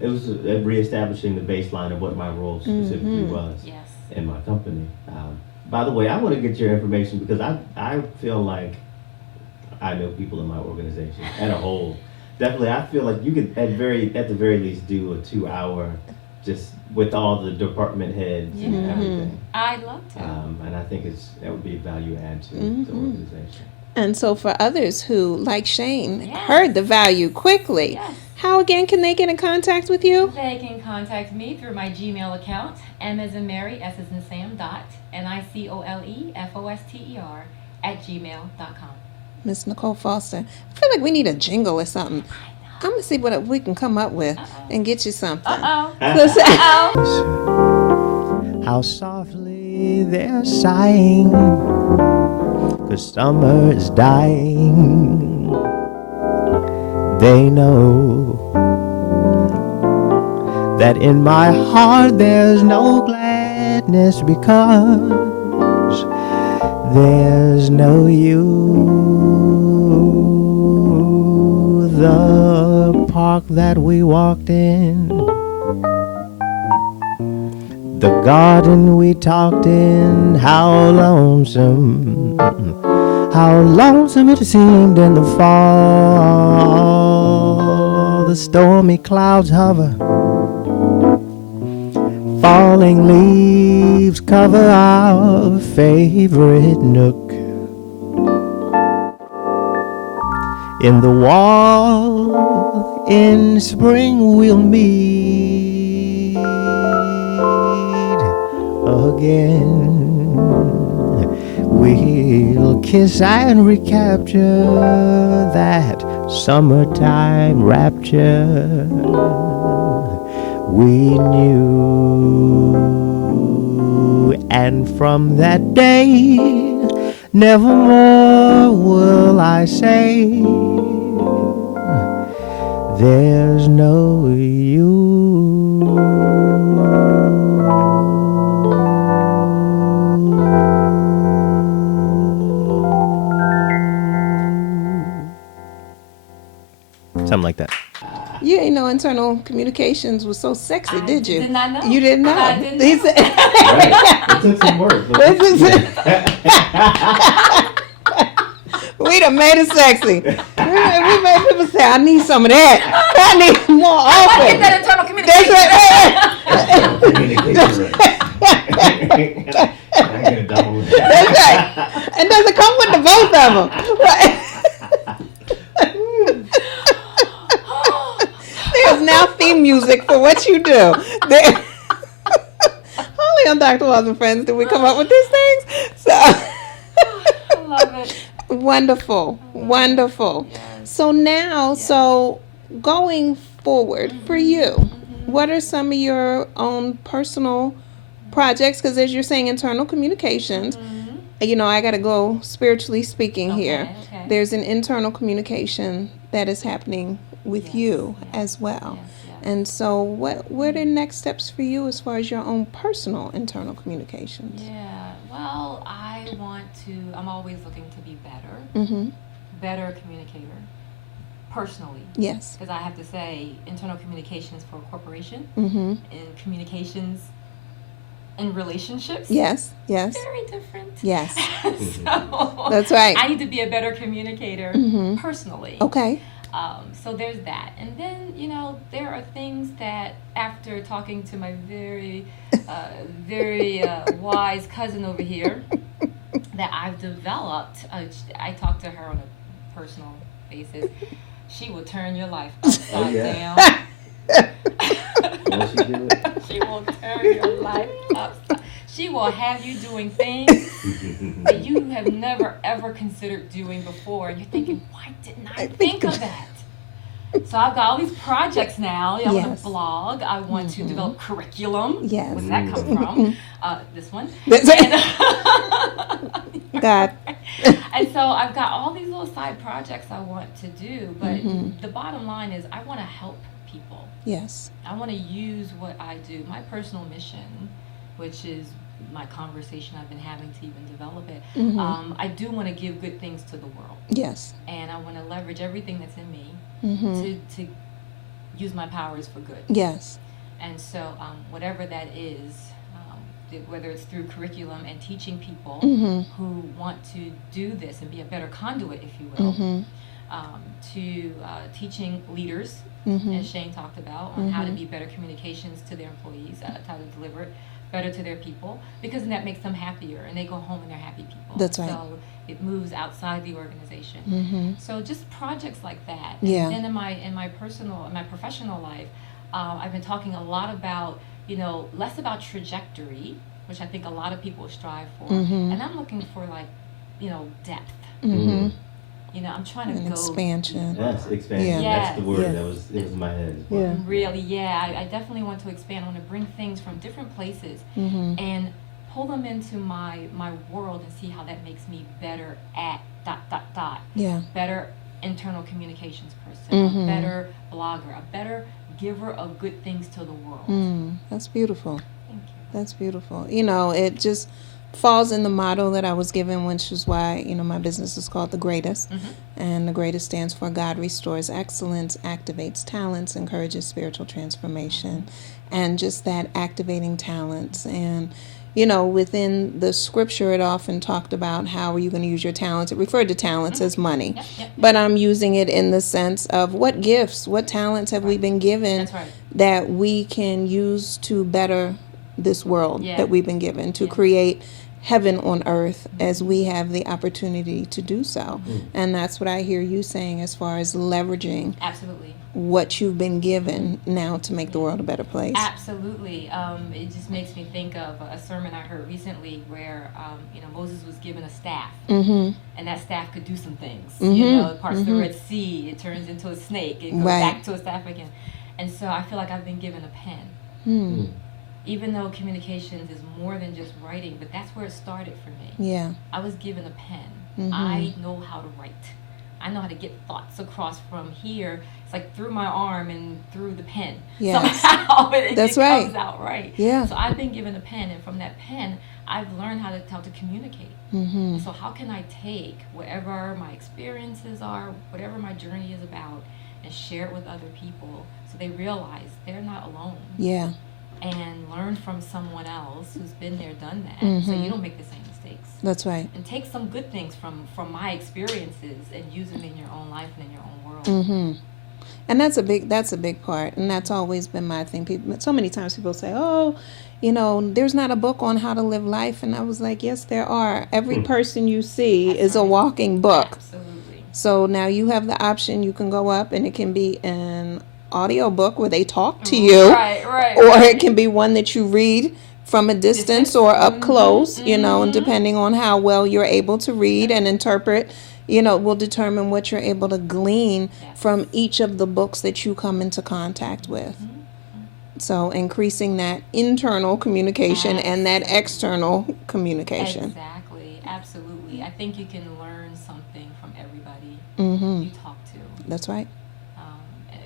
it was reestablishing the baseline of what my role specifically was Yes. in my company. By the way, I want to get your information because I feel like I know people in my organization as a whole. Definitely, I feel like you could at the very least do a 2-hour just with all the department heads and everything. I'd love to. And I think that would be a value add to the organization. And so for others who, like Shane, Yes. heard the value quickly, Yes. how again can they get in contact with you? They can contact me through my Gmail account, M as in Mary, S as in Sam, NICOLEFOSTER @gmail.com. Miss Nicole Foster. I feel like we need a jingle or something. I'm going to see what we can come up with and get you something. How softly they're sighing, 'cause summer is dying. They know that in my heart there's no gladness because there's no you. The park that we walked in, the garden we talked in, how lonesome it seemed in the fall. The stormy clouds hover, falling leaves cover our favorite nook. In the wall, in spring we'll meet again. We'll kiss and recapture that summertime rapture we knew. And from that day, nevermore will I say, there's no you. Something like that. You ain't know internal communications was so sexy, I did you? did not know. You didn't know. I didn't He know. said- Right. It took some work. But We done made it sexy. We made people say, I need some of that. I need more I often. get that internal communication. That's right. I get a double. That's right. And does it come with the both of them? Right. There's now theme music for what you do. Only on Dr. Walls and Friends do we come up with these things. So I love it. wonderful. Wonderful. Yes. So now, so going forward for you, what are some of your own personal projects? Because as you're saying, internal communications, you know, I got to go spiritually speaking here. Okay. There's an internal communication that is happening with Yes, you yes, as well. Yes, yes. And so what are the next steps for you as far as your own personal internal communications? Yeah, well, I'm always looking to be better, better communicator, personally. Yes. Because I have to say, internal communication is for a corporation, Mm-hmm. and communications in relationships, Yes. Yes. very different. Yes. So That's right. I need to be a better communicator personally. Okay. So there's that. And then, you know, there are things that after talking to my very, very wise cousin over here that I've developed, I talk to her on a personal basis. She will turn your life upside down. Will she do it? She will turn your life upside. She will have you doing things that you have never ever considered doing before, and you're thinking, why didn't I think of that? So I've got all these projects now. I want Yes. to blog. I want to develop curriculum. Yes. Where did that come from? This one. That's And, God. and so I've got all these little side projects I want to do, but the bottom line is I want to help people. Yes. I want to use what I do, my personal mission, which is my conversation I've been having to even develop it. I do want to give good things to the world, Yes. and I want to leverage everything that's in me to use my powers for good. Yes. And so whatever that is, whether it's through curriculum and teaching people who want to do this and be a better conduit, if you will, to teaching leaders, as Shane talked about, on how to be better communications to their employees, how to deliver it better to their people, because then that makes them happier and they go home and they're happy people. That's right. So it moves outside the organization. So just projects like that. Yeah. And then in my professional life, I've been talking a lot about, you know, less about trajectory, which I think a lot of people strive for, and I'm looking for, like, you know, depth. You know, I'm trying to An go expansion. Yes, expansion. Yeah. That's the word Yeah. that was in my head as well. Yeah. really, yeah. I definitely want to expand. I want to bring things from different places and pull them into my world and see how that makes me better at ... Yeah. Better internal communications person, a better blogger, a better giver of good things to the world. That's beautiful. Thank you. That's beautiful. You know, it just falls in the motto that I was given, which is why, you know, my business is called The Greatest. And The Greatest stands for God restores excellence, activates talents, encourages spiritual transformation, and just that activating talents. And, you know, within the scripture, it often talked about how are you going to use your talents. It referred to talents as money. Yep. But I'm using it in the sense of what gifts, what talents have we been given That's right. that we can use to better this world Yeah. that we've been given, to create heaven on earth as we have the opportunity to do so. And that's what I hear you saying as far as leveraging Absolutely. what you've been given now to make the world a better place. Absolutely. It just makes me think of a sermon I heard recently where, you know, Moses was given a staff, and that staff could do some things. You know, it parts the Red Sea, it turns into a snake, it goes Right. back to a staff again. And so I feel like I've been given a pen. Even though communications is more than just writing, but that's where it started for me. Yeah. I was given a pen. I know how to write. I know how to get thoughts across from here. It's like through my arm and through the pen. Yes. Somehow it That's right. comes out right. Yeah. So I've been given a pen, and from that pen, I've learned how to communicate. So how can I take whatever my experiences are, whatever my journey is about, and share it with other people so they realize they're not alone. Yeah. And learn from someone else who's been there, done that, so Mm-hmm. you don't make the same mistakes. That's right. And take some good things from my experiences and use them in your own life and in your own world. Mm-hmm. And that's a big part, and that's always been my thing. People, so many times people say, "Oh, you know, there's not a book on how to live life," and I was like, "Yes, there are. Every person you see That's is a right. walking book." Absolutely. So now you have the option. You can go up, and it can be an audio book where they talk to you, Right. or it can be one that you read from a distance or up close. You know, and depending on how well you're able to read and interpret, you know, will determine what you're able to glean from each of the books that you come into contact with. So increasing that internal communication and that external communication. Exactly. Absolutely. I think you can learn something from everybody Mm-hmm. you talk to, That's right.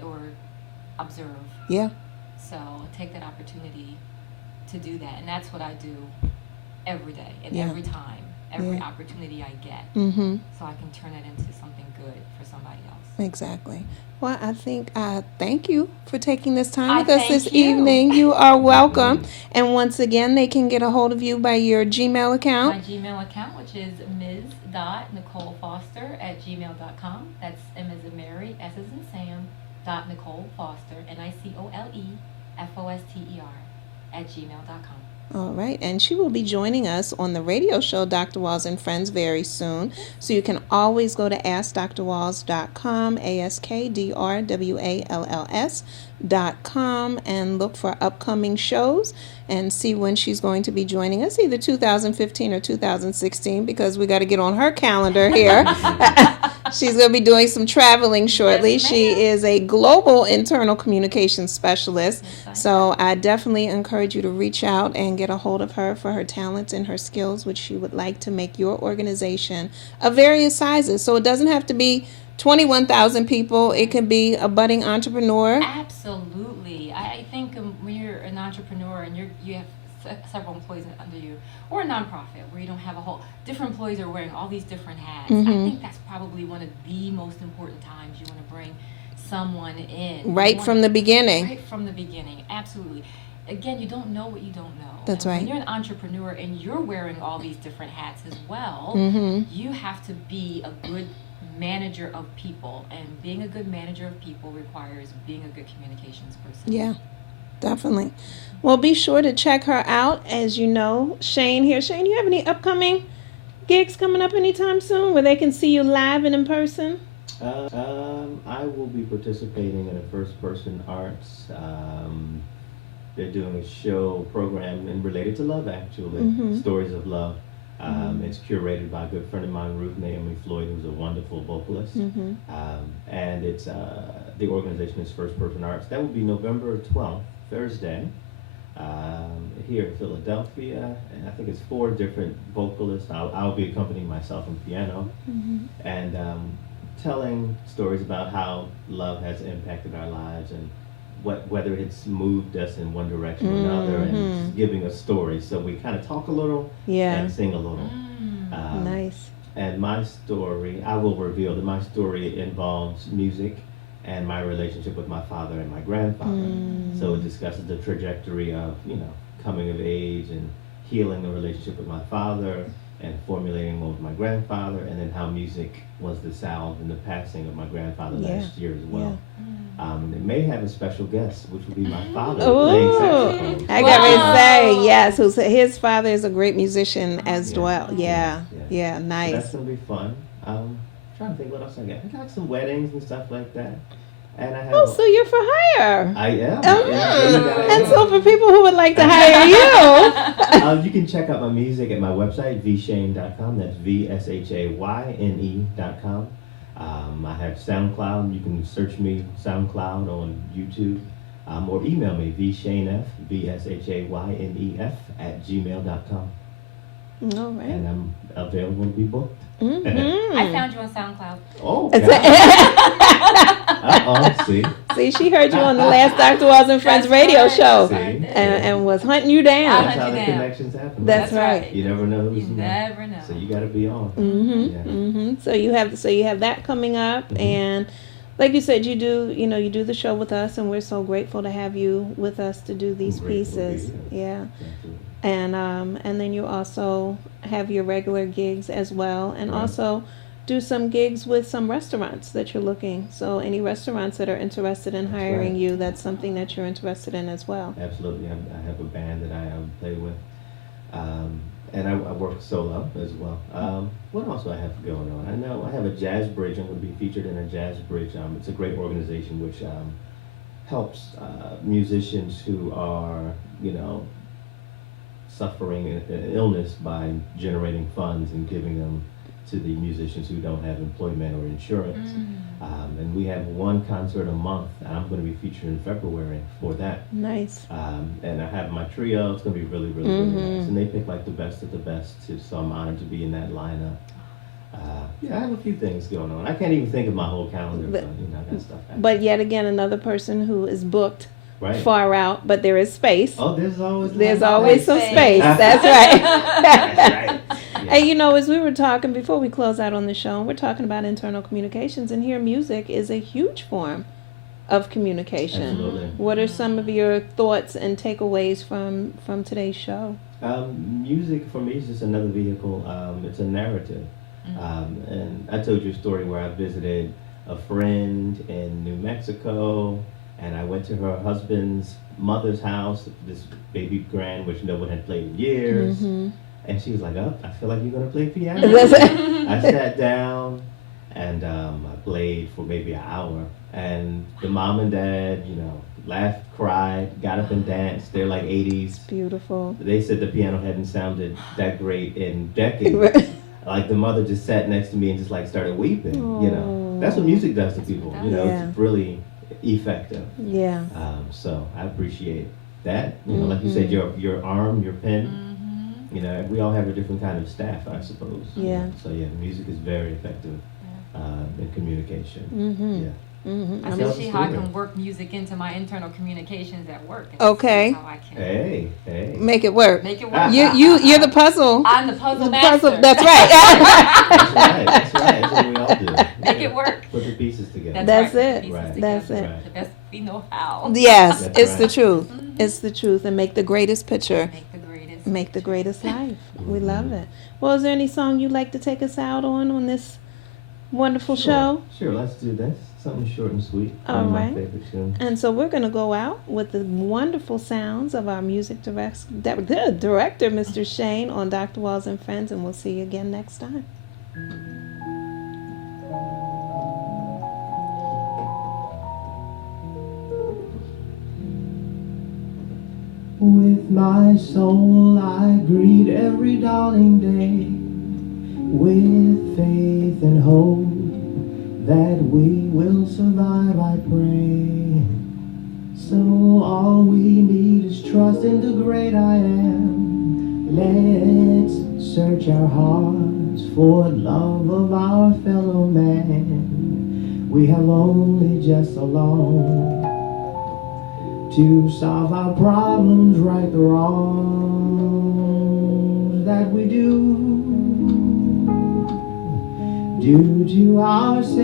or observe. Yeah. So take that opportunity to do that, and that's what I do every day and Yeah. every time, every Yeah. opportunity I get, Mm-hmm. so I can turn it into something good for somebody else. Exactly. Well, I think thank you for taking this time I with us thank this you. evening. You are welcome. And once again, they can get a hold of you by your Gmail My account. Gmail account, which is ms.nicolefoster@gmail.com. That's M as in Mary, S as in Sam, .NicoleFoster, NICOLEFOSTER @gmail.com. All right. And she will be joining us on the radio show Dr. Walls and Friends very soon. So you can always go to AskDrWalls.com, AskDrWalls.com, and look for upcoming shows and see when she's going to be joining us, either 2015 or 2016, because we got to get on her calendar here. She's going to be doing some traveling shortly. Yes, She ma'am. is a global internal communications specialist. Yes, I am. So I definitely encourage you to reach out and get a hold of her for her talents and her skills, which she would like to make your organization of various sizes. So it doesn't have to be 21,000 people. It can be a budding entrepreneur. Absolutely. I think when you're an entrepreneur and you have several employees under you, or a nonprofit where you don't have a whole different employees are wearing all these different hats. I think that's probably one of the most important times you want to bring someone in. Right from the beginning. Right from the beginning. Absolutely. Again, you don't know what you don't know. That's And right. When you're an entrepreneur and you're wearing all these different hats as well, you have to be a good manager of people, and being a good manager of people requires being a good communications person. Yeah, definitely. Well, be sure to check her out. As you know, Shane here. Shane, you have any upcoming gigs coming up anytime soon where they can see you live and in person? I will be participating in a First Person Arts. They're doing a show program and related to love, actually, Stories of Love. It's curated by a good friend of mine, Ruth Naomi Floyd, who's a wonderful vocalist. And it's the organization is First Person Arts. That will be November 12th, Thursday, here in Philadelphia. And I think it's 4 different vocalists. I'll be accompanying myself on piano and telling stories about how love has impacted our lives and whether it's moved us in one direction or another, and giving a story. So we kind of talk a little and sing a little. Nice. And my story, I will reveal that my story involves music and my relationship with my father and my grandfather. So it discusses the trajectory of, coming of age and healing the relationship with my father and formulating one with my grandfather, and then how music was the salve in the passing of my grandfather last year as well. It may have a special guest, which will be my father playing saxophone. I got to say, yes, his father is a great musician as well. Yeah, So nice. that's going to be fun. Trying to think what else I got. I got some weddings and stuff like that. And I have So you're for hire. I am. And so for people who would like to hire you. You can check out my music at my website, vshane.com. That's VSHAYNE.com. I have SoundCloud. You can search me SoundCloud on YouTube. Or email me, vshanef, VSHAYNEF @gmail.com. All right. And I'm available to be booked. I found you on SoundCloud. Oh, see? See, she heard you on the last Dr. Walls and Friends That's radio right. show See? and was hunting you down. That's how the down. connections happen. That's right. You never know who's You never know. So you got to be on. So you have that coming up, and like you said, you do the show with us, and we're so grateful to have you with us to do these Grateful to be pieces. here. Yeah. Absolutely. And then you also have your regular gigs as well, and Right. also do some gigs with some restaurants that you're looking. So any restaurants that are interested in That's hiring right. you, that's something that you're interested in as well. Absolutely. I have a band that I play with. And I work solo as well. What else do I have going on? I know I have a jazz bridge. I'm going to be featured in a jazz bridge. It's a great organization which helps musicians who are, suffering an illness by generating funds and giving them to the musicians who don't have employment or insurance. And we have one concert a month. I'm going to be featured in February for that. Nice. And I have my trio. It's going to be really, really, really nice. And they pick like the best of the best, so I'm honored to be in that lineup. Yeah, I have a few things going on. I can't even think of my whole calendar, but I got stuff happening. But yet again, another person who is booked Right. far out, but there is space. Oh, there's always some space. That's right. That's right. Yeah. And as we were talking before we close out on the show, we're talking about internal communications, and here music is a huge form of communication. Absolutely. What are some of your thoughts and takeaways from today's show? Music for me is just another vehicle. It's a narrative. And I told you a story where I visited a friend in New Mexico, and I went to her husband's mother's house, this baby grand, which no one had played in years. Mm-hmm. And she was like, "Oh, I feel like you're going to play piano." That's it. I sat down and I played for maybe an hour. And the mom and dad, laughed, cried, got up and danced. They're like 80s. Beautiful. They said the piano hadn't sounded that great in decades. Like the mother just sat next to me and just like started weeping. Aww. That's what music does to people. Yeah. It's really effective. Yeah. So I appreciate that. Like you said, your arm, your pen. We all have a different kind of staff, I suppose. Yeah. So music is very effective in communication. Mm-hmm. Yeah. Mm-hmm. I Tell said, the see how I story. can work music into my internal communications at work. And Okay. see how I can Hey. Make it work. make it work. You're the puzzle. I'm the puzzle master. That's right. That's right. That's what we all do. Make it work. Put the pieces together. That's right. it. Pieces Right. That's together. it. The best we know how. Yes, That's it's the right. truth. It's the truth, and make the greatest picture. Make the greatest. Life. We love it. Well, is there any song you'd like to take us out on this wonderful show? Sure, let's do this. Something short and sweet. All One of right. my favorite tunes. And so we're going to go out with the wonderful sounds of our music director, Mr. Shane, on Dr. Walls and Friends, and we'll see you again next time. With my soul I greet every dawning day, with faith and hope that we will survive, I pray. So all we need is trust in the great I am. Let's search our hearts for love of our fellow man. We have only just so long to solve our problems, right the wrongs that we do to ourselves.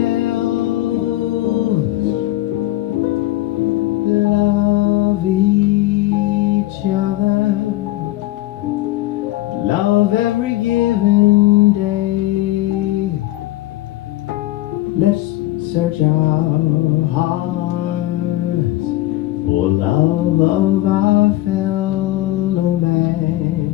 Love each other, love every given day. Let's search our hearts for love of our fellow man.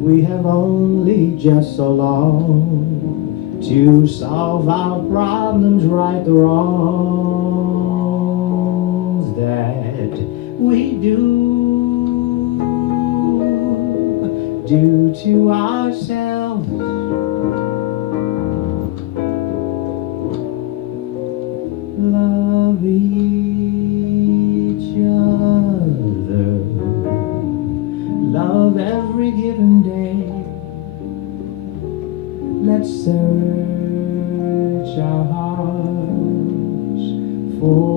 We have only just so long to solve our problems, right the wrongs that we do to ourselves. Love each other, love every given search our hearts for